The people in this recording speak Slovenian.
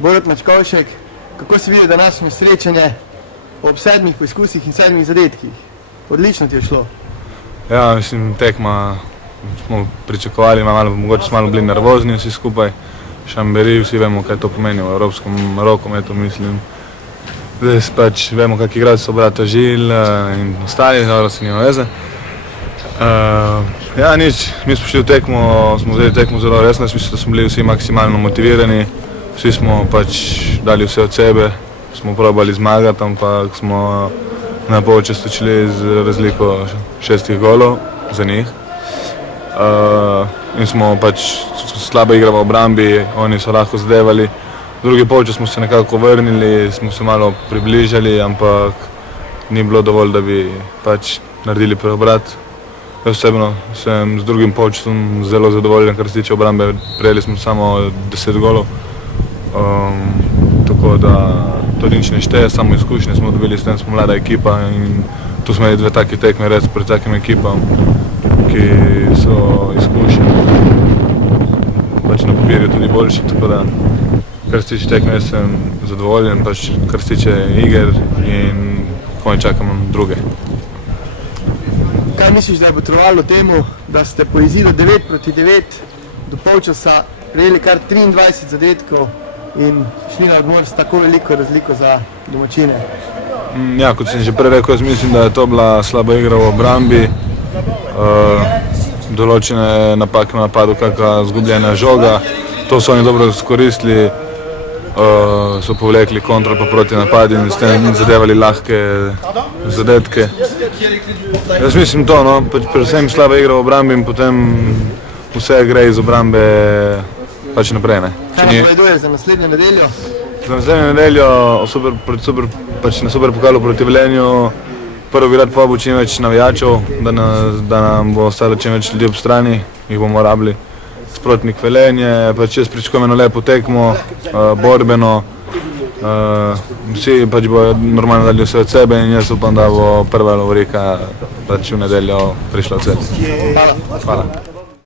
Borut Mačkovšek, kako si videl današnje srečanje ob 7 poizkusih in 7 zadetkih? Odlično ti je šlo. Ja, mislim, tekma smo pričakovali, mogoče smo malo bili nervozni vsi skupaj. Šamberi, vsi vemo, kaj to pomeni v evropskem rokometu, mislim. Zdaj pač vemo, kak igralci so brata Žil in ostali, dobro se nima veze. Ja, nič, mi smo šli v tekmo, smo vzeli tekmo zelo resno, mislim, da smo bili vsi maksimalno motivirani. Vsi smo pač dali vse od sebe, smo probali zmagati, ampak smo na polčas točili z razliko 6 golov za njih. In smo pač slabo igrali v obrambi, oni so lahko zadevali. Drugi polčas smo se nekako vrnili, smo se malo približali, ampak ni bilo dovolj, da bi pač naredili preobrat. Jaz osebno sem z drugim polčasom zelo zadovoljen, kar se tiče obrambe. Prejeli smo samo 10 golov. Tako da to nič ne šteje, samo izkušnje smo dobili, s tem smo mlada ekipa in tu smo imeli 2 take tekme res pred takim ekipam, ki so izkušeni, pač na papirju tudi boljši, tako da kar se tiče tekme jaz sem zadovoljen, pač kar se tiče iger in komaj čakamo druge. Kaj misliš, da je potrebovalo temu, da ste po izidu 9-9 do polčasa prejeli kar 23 zadetkov in šli na odmor s tako veliko razliko za domačine? Ja, kot sem že prej rekel, jaz mislim, da je to bila slaba igra v obrambi. Določene napake v napadu, kakva zgubljena žoga, to so oni dobro izkoristili, so povlekli kontrol pa proti napadi in s tem zadevali lahke zadetke. Jaz mislim to, no, predvsem slaba igra v obrambi in potem vse gre iz obrambe pač naprej, ne. Kaj napoveduješ za naslednjo nedeljo? Za naslednjo nedeljo pač na Superpokalu proti Velenju prvo bi rad povabil čim več navijačev, da nam bo ostalo čim več ljudi ob strani, jih bomo rabili. Sprotnik Velenje, pač jaz pričakujem eno lepo tekmo, borbeno, vsi pač bojo normalno dali vse od sebe in jaz upam, da bo prva lovorika pač v nedeljo prišla od sebe. Hvala. Hvala.